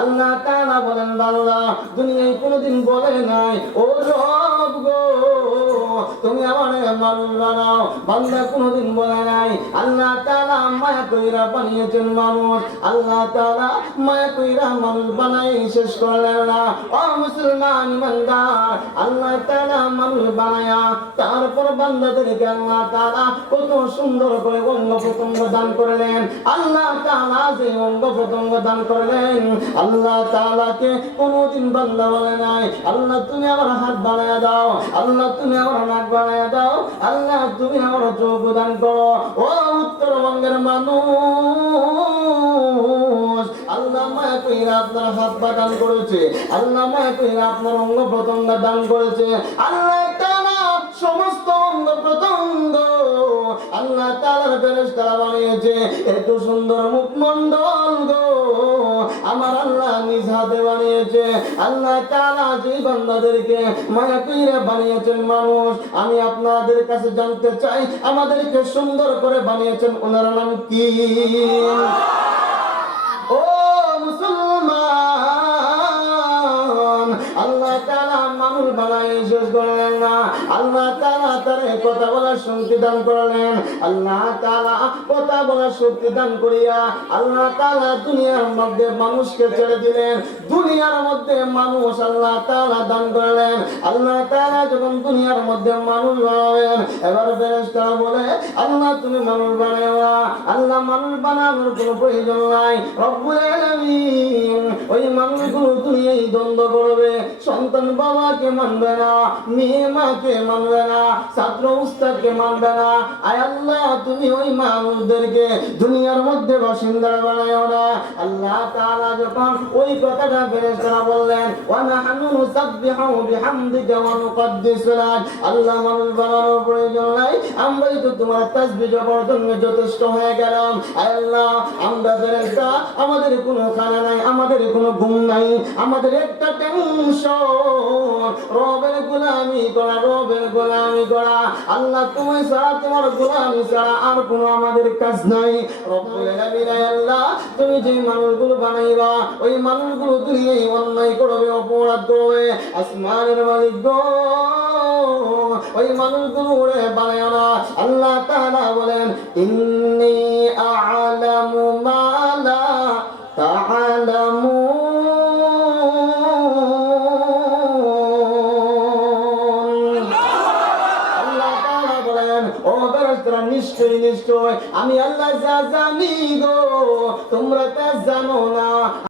আল্লাহ তাআলা বলেন বান্দা দুনিয়ায় কোনোদিন বলে নাই ও রব গো তুমি আমারে মানুষ বানাও, বান্দা কোনোদিন বলে নাই। আল্লাহ তাআলা মায়া কইরা বানিয়েছেন মানুষ, আল্লাহ তাআলা মায়া কইরা মানুষ বানাই শেষ করলেন না। ও মুসলমান ইমানদার, আল্লাহ তাআলা মানুষ বানায়া তারপর বান্দাদেরকে আল্লাহ তাআলা কত সুন্দর করে অঙ্গ প্রত্যঙ্গ দান করলেন। আল্লাহ তাআলা যে অঙ্গ প্রত্যঙ্গ দান করলেন, আল্লাহ তাআলাকে কোনোদিন বান্দা বলে নাই আল্লাহ তুমি আমার হাত বানায়া দাও, আল্লাহ তুমি আমার নাক বানায়া দাও, আল্লাহ তুমি আমার চোখ দান করো। ও উত্তরবঙ্গের মানুষ, আল্লাহ মায়া কইরা আপনার হাত পা দান করেছে, আল্লাহ মায়া কইরা আপনার অঙ্গ প্রত্যঙ্গ দান করেছে। আল্লাহ তাআলা সমস্ত অঙ্গ প্রত্যঙ্গ আল্লাহ তাআলার ফেরেশতারা বানিয়েছে। এত সুন্দর মুখমণ্ডল গো আমার আল্লাহ নিজ হাতে বানিয়েছে। আল্লাহ তাআলা যে বান্দাদেরকে মায়া কইরা বানিয়েছেন মানুষ, আমি আপনাদের কাছে জানতে চাই আমাদেরকে সুন্দর করে বানিয়েছেন ওনার নাম কি? ও মুসলমান, আল্লাহ তাআলা মানুষ বানাই শেষ করলেন না, আল্লাহ তাআলা তার কথা বলার শক্তি দান করলেন। আল্লাহ তাআলা কথা বলার শক্তি দান করিয়া আল্লাহ তাআলা দুনিয়ার মধ্যে মানুষকে ছেড়ে দিলেন। দুনিয়ার মধ্যে মানুষ আল্লাহ তাআলা দান করলেন। আল্লাহ তাআলা যখন দুনিয়ার মধ্যে মানুষ বানাবেন, এবার ফেরেশতারা বলে আল্লাহ তুমি মানুষ বানাও না, আল্লাহ মানুষ বানানোর কোনো প্রয়োজন নাই। রব্বুল আলামিন ওই মানুষগুলো দুনিয়ায় দ্বন্দ্ব করবে, সন্তান বাবাকে মানবে না, মেয়ে মাকে মানবে না, ছাত্র উস্তাদকে মানবে না। আয় আল্লাহ তুমি ওই মানুষদেরকে দুনিয়ার মধ্যে বাসিন্দা বানাও না। আল্লাহ তাআলা যখন ওই কথাটা ফেরেশতারা বললেন, ওয়া নাহনু নুসাব্বিহু বিহামদিকা ওয়া নুকদ্দিসু লাক, আল্লাহ মানুষ বানানোর প্রয়োজন নাই, আমরাই তো তোমার তাসবিহ জপর জন্য যথেষ্ট হয়ে গেলাম। আয় আল্লাহ আমরা ফেরেশতা, আমাদের কোনো খানা নাই, আমাদের কোনো ঘুম নাই, আমাদের একটা টেনশন রবের গোলামি করা, রবের গোলামি করা। আল্লাহ তুমি ছাড়া, তোমার গোলামি ছাড়া আর কোনো আমাদের কাজ নাই। রব্বুল আলামিন আল্লাহ তুমি যে মানুষগুলো বানাইবা ওই মানুষগুলো দুনিয়ায় অন্যায় করবে, অপরাধ করবে, আসমানের মালিক গো ওই মানুষগুলো ওরে বানায় না। আল্লাহ তাআলা বলেন ইন্নী আ'লামু মা লা তা'লামুন। নিশ্চয় নিশ্চয় আমি আল্লাহ যা জানি গো তোমরা তা জানো না।